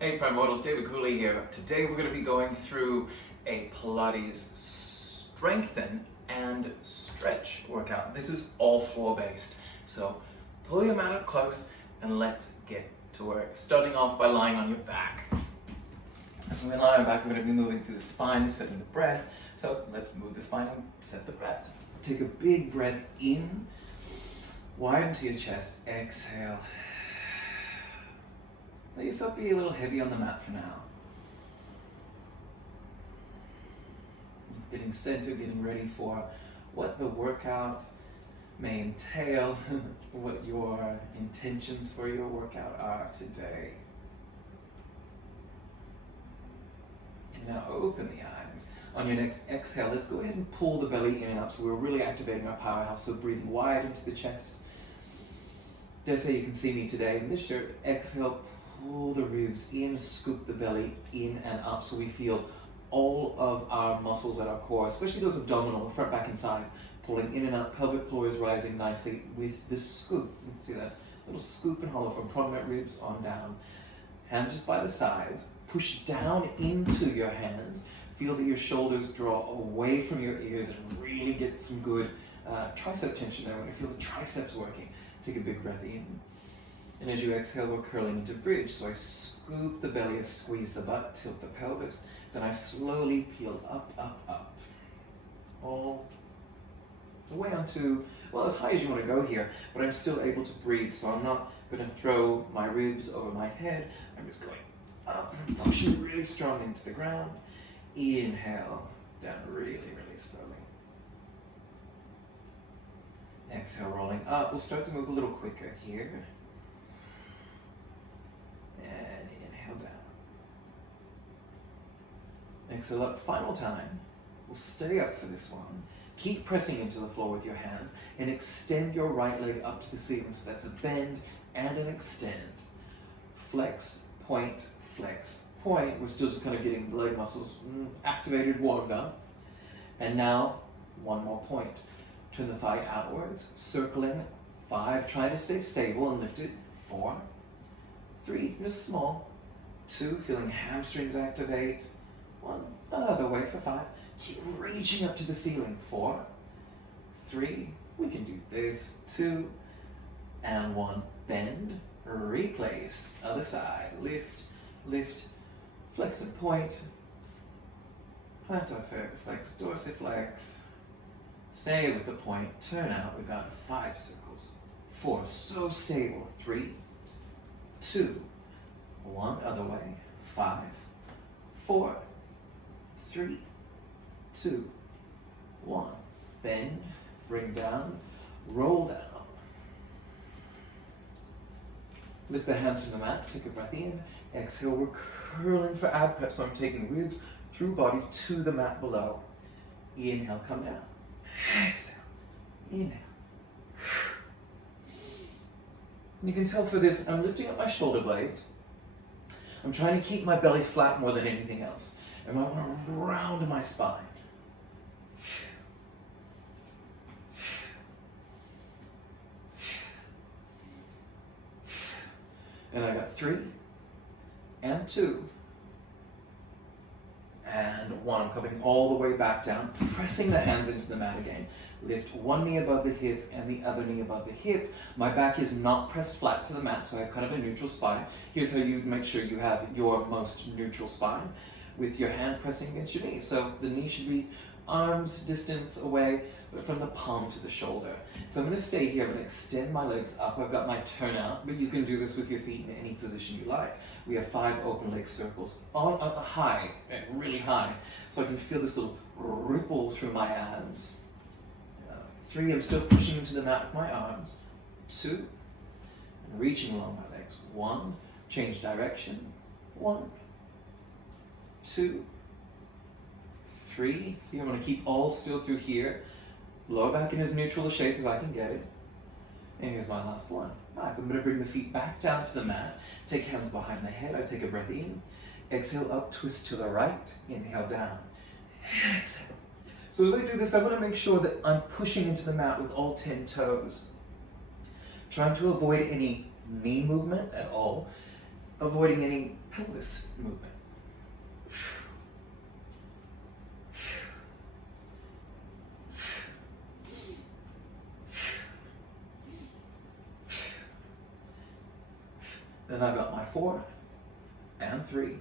Hey PrimeMortals, David Cooley here. Today we're going to be going through a Pilates strengthen and stretch workout. This is all floor based. So pull your mat up close and let's get to work. Starting off by lying on your back. As we lie on our back, we're going to be moving through the spine, setting the breath. So let's move the spine and set the breath. Take a big breath in, widen to your chest, exhale. Let yourself be a little heavy on the mat for now. Just getting centered, getting ready for what the workout may entail, what your intentions for your workout are today. Now open the eyes. On your next exhale, let's go ahead and pull the belly in and up so we're really activating our powerhouse. So breathing wide into the chest. Dare say you can see me today in this shirt. Exhale, pull the ribs in, scoop the belly in and up so we feel all of our muscles at our core, especially those abdominal, front, back, and sides, pulling in and up. Pelvic floor is rising nicely with this scoop. You can see that little scoop and hollow from prominent ribs on down. Hands just by the sides. Push down into your hands. Feel that your shoulders draw away from your ears and really get some good tricep tension there when you feel the triceps working. Take a big breath in. And as you exhale, we're curling into bridge. So I scoop the belly, I squeeze the butt, tilt the pelvis. Then I slowly peel up, up, up. All the way onto, well, as high as you want to go here, but I'm still able to breathe. So I'm not going to throw my ribs over my head. I'm just going up and pushing really strong into the ground. Inhale, down really, really slowly. Exhale, rolling up. We'll start to move a little quicker here. And inhale down. Exhale up, final time. We'll stay up for this one. Keep pressing into the floor with your hands and extend your right leg up to the ceiling. So that's a bend and an extend. Flex, point, flex, point. We're still just kind of getting the leg muscles activated, warmed up. And now, one more point. Turn the thigh outwards, circling, 5, trying to stay stable and lifted, 4, 3, just small, 2, feeling hamstrings activate, 1, other way for 5, keep reaching up to the ceiling, 4, 3, we can do this, 2, and 1, bend, replace, other side, lift, lift, flex and point, plantar flex, dorsiflex, stay with the point, turn out, we've got 5 circles, 4, so stable, 3, 2, 1, other way, 5, 4, 3, 2, 1, bend, bring down, roll down. Lift the hands from the mat, take a breath in, exhale, we're curling for ab prep, so I'm taking ribs through body to the mat below. Inhale, come down. Exhale, inhale. And you can tell for this, I'm lifting up my shoulder blades. I'm trying to keep my belly flat more than anything else. And I want to round my spine. And I got 3, and 2, and 1. I'm coming all the way back down, pressing the hands into the mat again. Lift one knee above the hip and the other knee above the hip. My back is not pressed flat to the mat, so I have kind of a neutral spine. Here's how you make sure you have your most neutral spine, with your hand pressing against your knee. So the knee should be arms distance away from the palm to the shoulder. So I'm going to stay here. I'm going to extend my legs up. I've got my turnout, but you can do this with your feet in any position you like. We have 5 open leg circles on high, really high. So I can feel this little ripple through my abs. 3, I'm still pushing into the mat with my arms. 2, and reaching along my legs. 1, change direction. 1, 2, 3. See, I'm going to keep all still through here. Lower back in as neutral a shape as I can get it. And here's my last one. 5. I'm going to bring the feet back down to the mat. Take hands behind the head. I take a breath in. Exhale up, twist to the right. Inhale down. Exhale. So as I do this, I want to make sure that I'm pushing into the mat with all 10 toes. Trying to avoid any knee movement at all. avoiding any pelvis movement. Then I've got my 4 and 3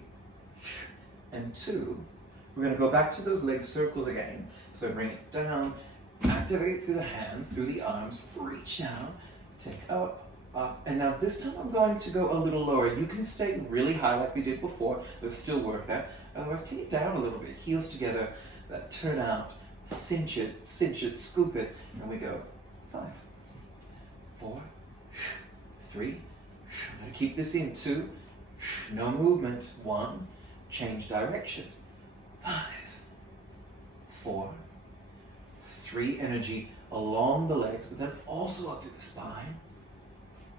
and 2. We're going to go back to those leg circles again. So bring it down, activate through the hands, through the arms, reach down, take up, up. And now this time I'm going to go a little lower. You can stay really high like we did before. There'll still work there. Otherwise, take it down a little bit. Heels together, that turn out, cinch it, scoop it. And we go 5, 4, 3. I'm going to keep this in. 2, no movement. 1, change direction. 5, 4, 3, energy along the legs, but then also up through the spine.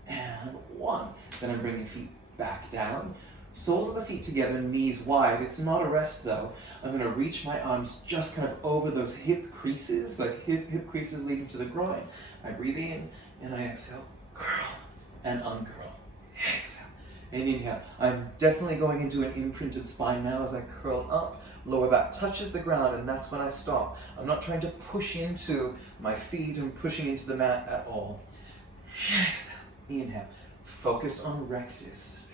And 1. Then I'm bringing feet back down. Soles of the feet together, knees wide. It's not a rest though. I'm going to reach my arms just kind of over those hip creases, like hip creases leading to the groin. I breathe in and I exhale, curl and uncurl. Exhale and inhale. I'm definitely going into an imprinted spine now as I curl up. Lower back touches the ground, and that's when I stop. I'm not trying to push into my feet and pushing into the mat at all. Exhale, inhale. Focus on rectus.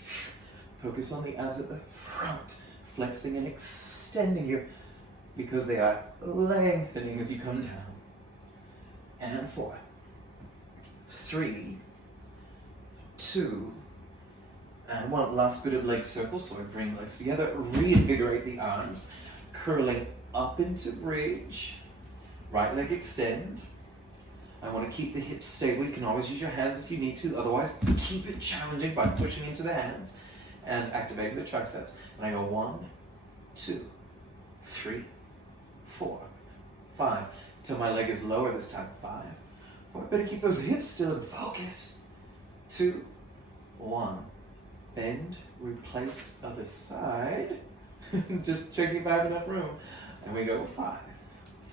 Focus on the abs at the front, flexing and extending you because they are lengthening as you come down. And 4, 3, 2, and 1. Last bit of leg circle, so I bring legs together, reinvigorate the arms, curling up into bridge, right leg extend. I want to keep the hips stable. You can always use your hands if you need to, otherwise keep it challenging by pushing into the hands and activating the triceps. And I go 1, 2, 3, 4, 5, till my leg is lower this time. 5, 4, better keep those hips still in focus. 2, 1. Bend, replace other side. Just checking if I have enough room. And we go 5,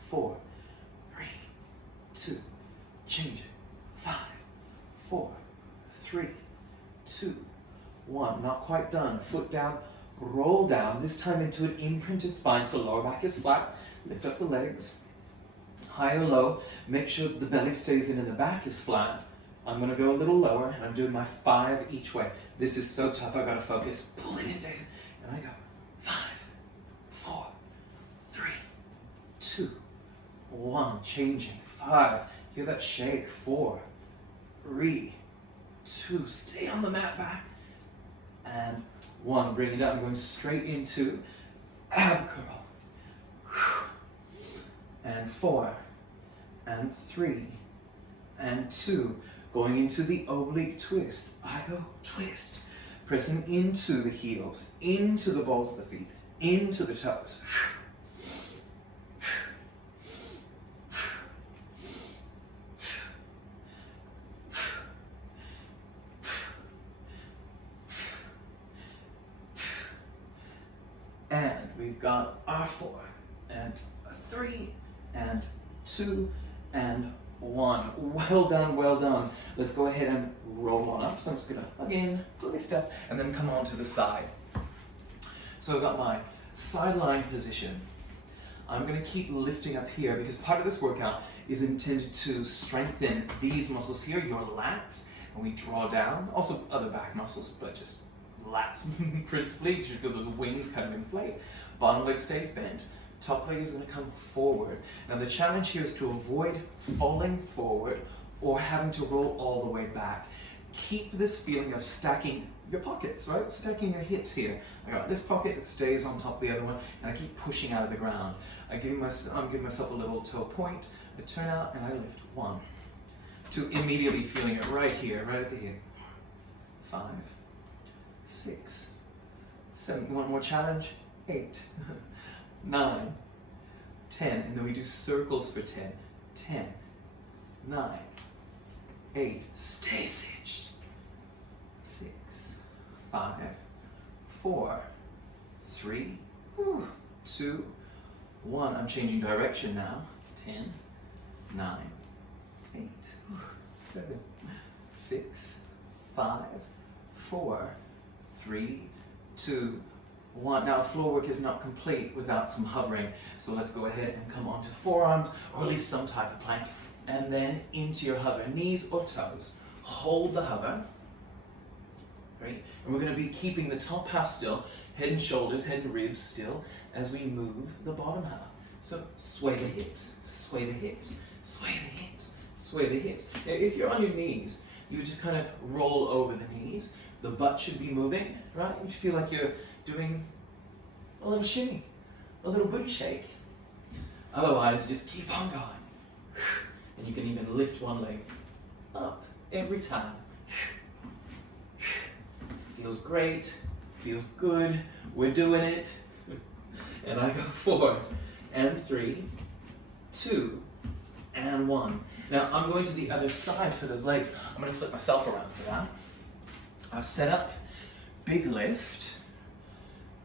4, 3, 2, change it. 5, 4, 3, 2, 1. Not quite done. Foot down, roll down, this time into an imprinted spine, so lower back is flat. Lift up the legs, high or low. Make sure the belly stays in and the back is flat. I'm going to go a little lower, and I'm doing my 5 each way. This is so tough, I've got to focus. Pull it in, David. And I go 5, 4, 3, 2, 1. Changing. 5. Hear that shake. 4, 3, 2. Stay on the mat back. And 1. Bring it up. I'm going straight into ab curl. And 4, and 3, and 2. Going into the oblique twist. I go twist. Pressing into the heels, into the balls of the feet, into the toes. And we've got our 4, and a 3, and 2, and 1. Well done, well done. Let's go ahead and roll on up. So I'm just gonna, again, lift up and then come on to the side. So I've got my sideline position. I'm gonna keep lifting up here because part of this workout is intended to strengthen these muscles here, your lats, and we draw down. Also other back muscles, but just lats principally, because you feel those wings kind of inflate. Bottom leg stays bent. Top leg is going to come forward. Now the challenge here is to avoid falling forward or having to roll all the way back. Keep this feeling of stacking your pockets, right? Stacking your hips here. I got this pocket that stays on top of the other one, and I keep pushing out of the ground. I'm giving myself a little toe point. I turn out and I lift. 1, 2, immediately feeling it right here, right at the hip. 5, 6, 7. One more challenge. 8. 9, 10, and then we do circles for 10. 10, 9, 8, stay cinched. 6, 5, 4, 3, 2, 1. I'm changing direction now. 10, 9, 8, 7, 6, 5, 4, 3, 2, 1. Now, floor work is not complete without some hovering. So let's go ahead and come onto forearms, or at least some type of plank. And then into your hover, knees or toes. Hold the hover. Great. And we're going to be keeping the top half still, head and shoulders, head and ribs still, as we move the bottom half. So sway the hips, sway the hips, sway the hips, sway the hips. Now, if you're on your knees, you would just kind of roll over the knees. The butt should be moving, right? You feel like you're doing a little shimmy, a little booty shake. Otherwise, just keep on going. And you can even lift one leg up every time. Feels great, feels good, we're doing it. And I go 4, and 3, 2, and 1. Now I'm going to the other side for those legs. I'm going to flip myself around for that. I'll set up, big lift,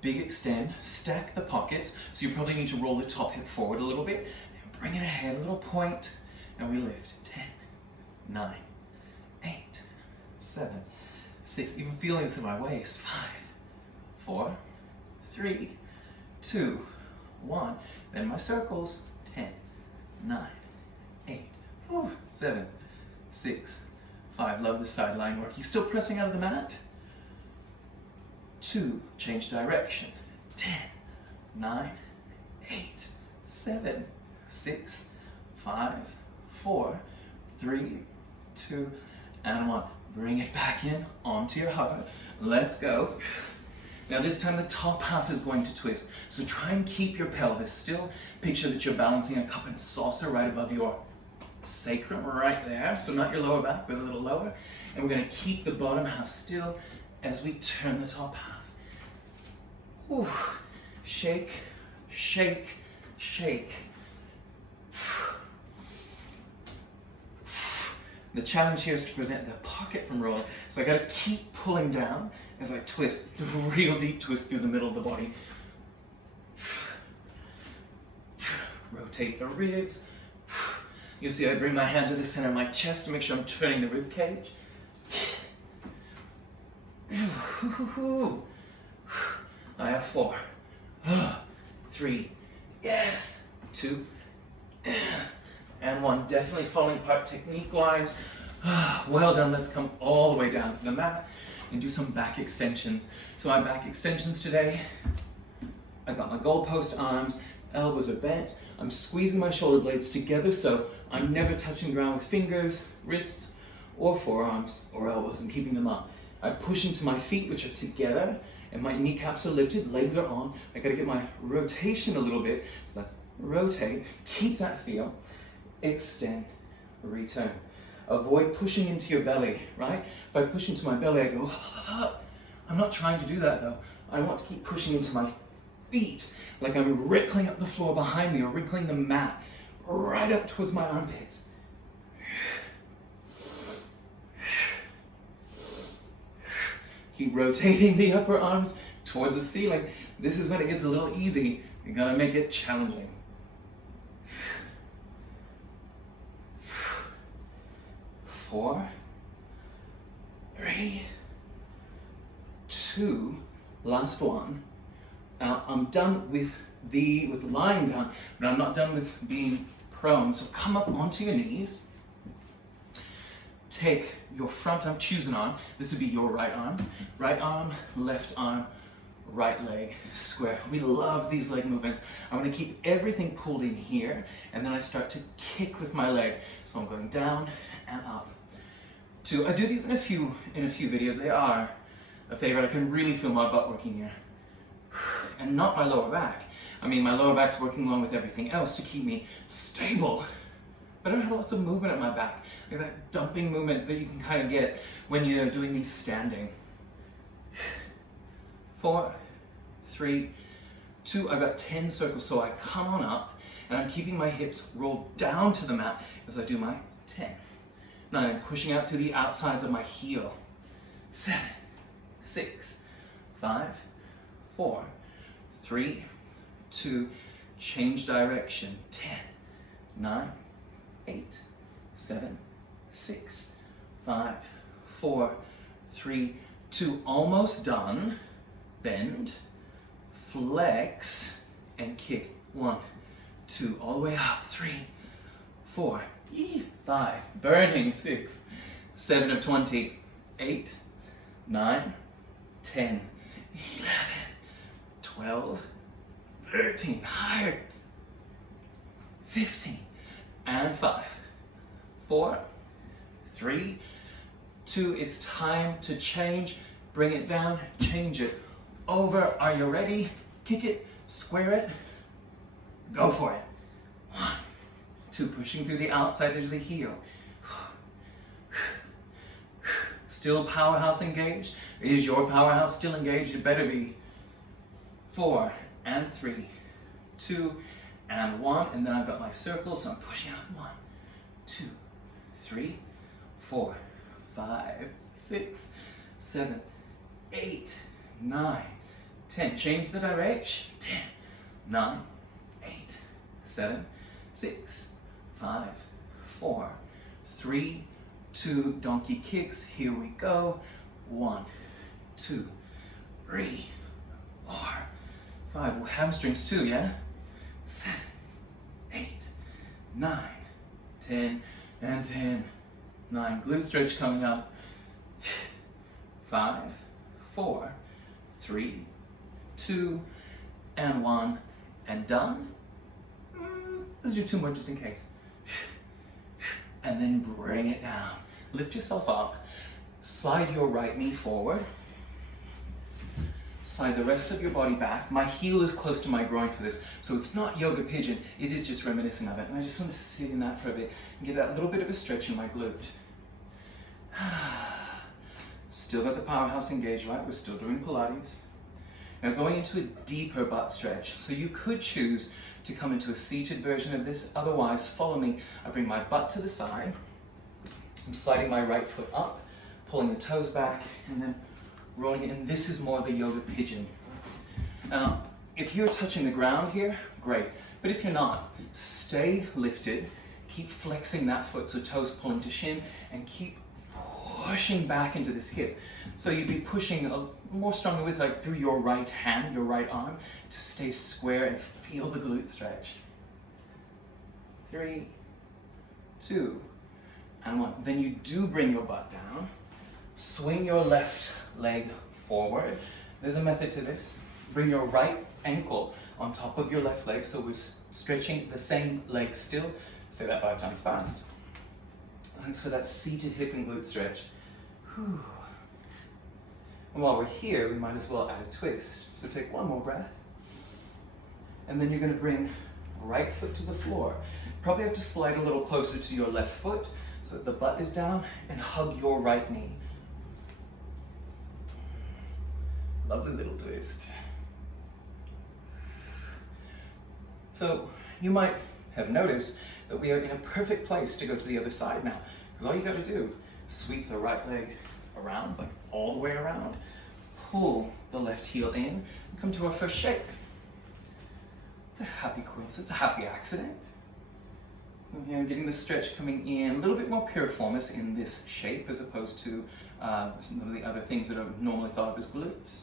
big extend, stack the pockets. So you probably need to roll the top hip forward a little bit, and bring it ahead, a little point, and we lift. 10, 9, 8, 7, 6, even feeling this in my waist. 5, 4, 3, 2, 1. Then my circles. 10, 9, 8, 7, 6, 5. Love the sideline work. You still pressing out of the mat? 2, change direction. 10, 9, 8, 7, 6, 5, 4, 3, 2, and 1. Bring it back in onto your hover. Let's go. Now this time the top half is going to twist. So try and keep your pelvis still. Picture that you're balancing a cup and saucer right above your sacrum right there. So not your lower back, but a little lower. And we're going to keep the bottom half still as we turn the top half. Ooh. Shake, shake, shake. The challenge here is to prevent the pocket from rolling. So I got to keep pulling down as I twist, a real deep twist through the middle of the body. Rotate the ribs. You'll see I bring my hand to the center of my chest to make sure I'm turning the rib cage. I have 4, 3, yes, 2, and 1. Definitely falling apart technique-wise. Well done. Let's come all the way down to the mat and do some back extensions. So my back extensions today, I got my goalpost arms, elbows are bent. I'm squeezing my shoulder blades together so I'm never touching ground with fingers, wrists, or forearms or elbows, and keeping them up. I push into my feet, which are together, and my kneecaps are lifted, legs are on. I gotta get my rotation a little bit. So that's rotate, keep that feel, extend, return. Avoid pushing into your belly, right? If I push into my belly, I go, I'm not trying to do that though. I want to keep pushing into my feet, like I'm wrinkling up the floor behind me or wrinkling the mat right up towards my armpits. Keep rotating the upper arms towards the ceiling. This is when it gets a little easy. You gotta make it challenging. 4, 3, 2, last one. Now I'm done with lying down, but I'm not done with being prone. So come up onto your knees. Take your front arm, choose an arm. This would be your right arm, left arm, right leg, square. We love these leg movements. I'm gonna keep everything pulled in here, and then I start to kick with my leg. So I'm going down and up. I do these in a few videos. They are a favorite. I can really feel my butt working here. And not my lower back. I mean, my lower back's working along with everything else to keep me stable. But I don't have lots of movement at my back. Like that dumping movement that you can kind of get when you're doing these standing. 4, 3, 2, I've got 10 circles. So I come on up and I'm keeping my hips rolled down to the mat as I do my 10. 9, I'm pushing out through the outsides of my heel. 7, 6, 5, 4, 3, 2, change direction. 10, 9, 8, 7, 6, 5, 4, 3, 2, almost done. Bend, flex, and kick. 1, 2, all the way up. 3, 4, 5, burning. 6, 7 of 20, 8, 9, 10, 11, 12, 13, higher, 15, and 5, 4, 3, 2, it's time to change. Bring it down, change it over. Are you ready? Kick it, square it, go for it. 1, 2, pushing through the outside edge of the heel. Still powerhouse engaged? Is your powerhouse still engaged? It better be. 4 and 3, 2 and 1, and then I've got my circle, so I'm pushing out. 1, 2, 3, 4, 5, 6, 7, 8, 9, 10. Change the direction. 10, 9, 8, 7, 6, 5, 4, 3, 2, donkey kicks. Here we go. 1, 2, 3, 4, 5. Well, hamstrings too, yeah? 7, 8, 9, 10, and 10, 9. Glute stretch coming up. 5, 4, 3, 2, and 1, and done. Let's do 2 more just in case. And then bring it down. Lift yourself up. Slide your right knee forward. Slide the rest of your body back. My heel is close to my groin for this, so it's not yoga pigeon, it is just reminiscent of it. And I just want to sit in that for a bit and get that little bit of a stretch in my glute. Still got the powerhouse engaged, right? We're still doing Pilates. Now going into a deeper butt stretch. So you could choose to come into a seated version of this. Otherwise, follow me. I bring my butt to the side. I'm sliding my right foot up, pulling the toes back, and then rolling it in. This is more the yoga pigeon. Now, if you're touching the ground here, great. But if you're not, stay lifted. Keep flexing that foot, so toes pulling to shin, and keep pushing back into this hip. So you'd be pushing more strongly with like through your right hand, your right arm, to stay square and feel the glute stretch. 3, 2, and 1. Then you do bring your butt down. Swing your left leg forward. There's a method to this. Bring your right ankle on top of your left leg, so we're stretching the same leg still. Say that 5 times fast. And so that seated hip and glute stretch. Whew. And while we're here, we might as well add a twist. So take 1 more breath. And then you're going to bring right foot to the floor. Probably have to slide a little closer to your left foot so that the butt is down, and hug your right knee. Lovely little twist. So you might have noticed that we are in a perfect place to go to the other side now, because all you got to do is sweep the right leg around, like all the way around, pull the left heel in, and come to our first shape. It's a happy coincidence, a happy accident. And here, getting the stretch coming in, a little bit more piriformis in this shape as opposed to some of the other things that are normally thought of as glutes.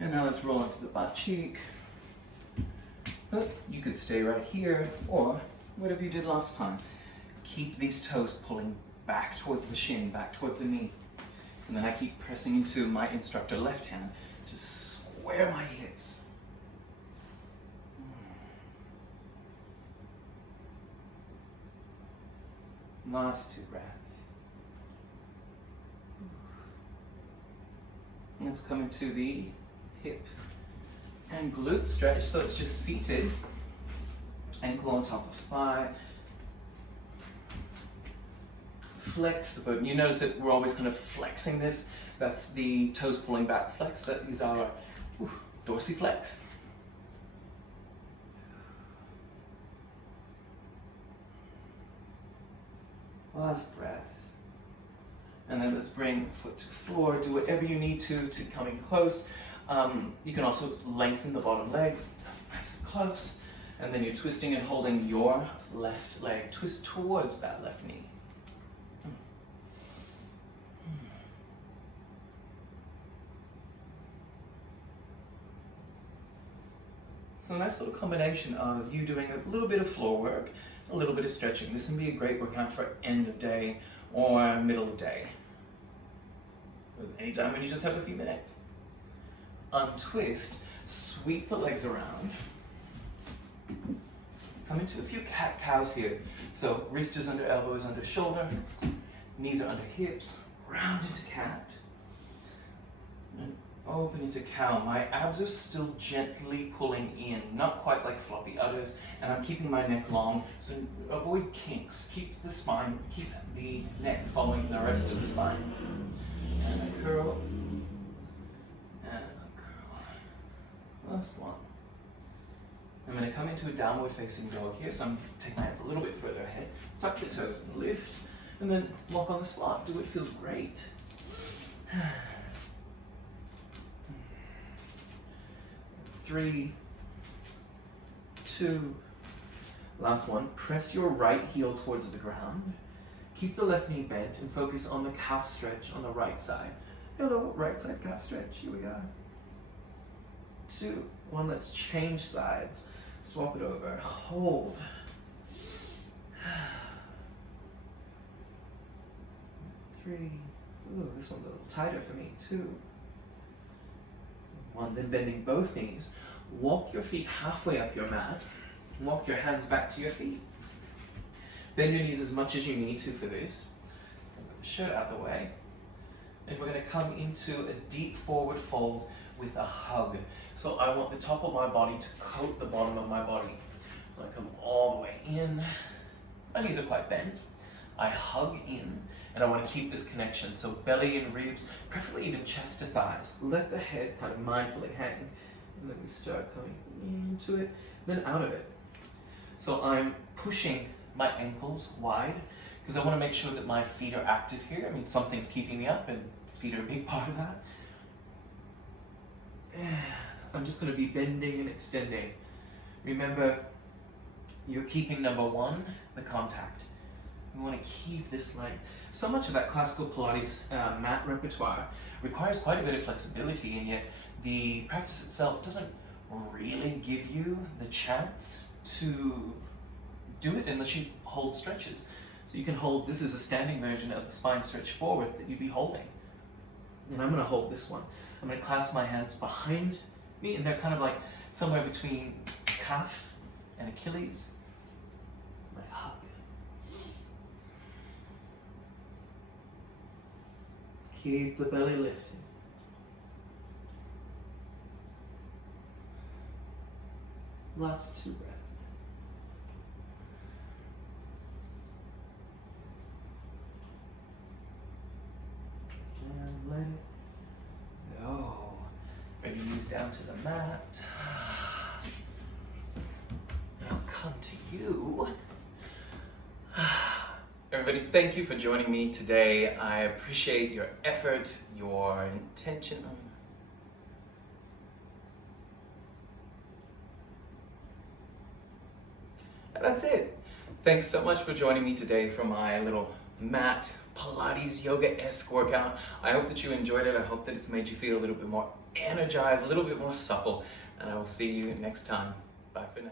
And now let's roll onto the butt cheek. But you could stay right here, or whatever you did last time. Keep these toes pulling back towards the shin, back towards the knee. And then I keep pressing into my instructor left hand to square my hips. Last 2 breaths. Let's come into the hip and glute stretch. So it's just seated, ankle on top of thigh. Flex the foot. You notice that we're always kind of flexing this. That's the toes pulling back flex. That is our dorsiflex. Last breath. And then let's bring foot to floor. Do whatever you need to coming close. You can also lengthen the bottom leg, nice and close. And then you're twisting and holding your left leg. Twist towards that left knee. So a nice little combination of you doing a little bit of floor work, a little bit of stretching. This can be a great workout for end of day or middle of day. Anytime when you just have a few minutes. Untwist, sweep the legs around. Come into a few cat-cows here. So wrist is under elbow, is under shoulder, knees are under hips, round into cat, and open into cow. My abs are still gently pulling in, not quite like floppy udders, and I'm keeping my neck long, so avoid kinks. Keep the spine, keep the neck following the rest of the spine. And a curl, and a curl. Last one. I'm going to come into a downward facing dog here, so I'm taking my hands a little bit further ahead, tuck the toes and lift, and then lock on the spot. Do it feels great. 3, 2, last one. Press your right heel towards the ground. Keep the left knee bent and focus on the calf stretch on the right side. Hello, right side calf stretch. Here we are. 2, 1, let's change sides. Swap it over. Hold. 3. Ooh, this one's a little tighter for me. 2, 1, then bending both knees. Walk your feet halfway up your mat. Walk your hands back to your feet. Bend your knees as much as you need to for this. Put the shirt out of the way. And we're going to come into a deep forward fold with a hug. So I want the top of my body to coat the bottom of my body. So I come all the way in. My knees are quite bent. I hug in, and I want to keep this connection. So belly and ribs, preferably even chest to thighs. Let the head kind of mindfully hang. And then we start coming into it, then out of it. So I'm pushing my ankles wide, because I want to make sure that my feet are active here. I mean, something's keeping me up, and feet are a big part of that. I'm just going to be bending and extending. Remember, you're keeping number 1, the contact. We want to keep this light. So much of that classical Pilates mat repertoire requires quite a bit of flexibility, and yet the practice itself doesn't really give you the chance to do it unless you hold stretches. So you can hold, this is a standing version of the spine stretch forward that you'd be holding. And I'm going to hold this one. I'm going to clasp my hands behind me, and they're kind of like somewhere between calf and Achilles. My hug. Keep the belly lifted. Last 2 breaths. And let it go. Bring your knees down to the mat. And I'll come to you. Everybody, thank you for joining me today. I appreciate your effort, your intention. And that's it. Thanks so much for joining me today for my little mat Pilates yoga-esque workout. I hope that you enjoyed it. I hope that it's made you feel a little bit more energized, a little bit more supple, and I will see you next time. Bye for now.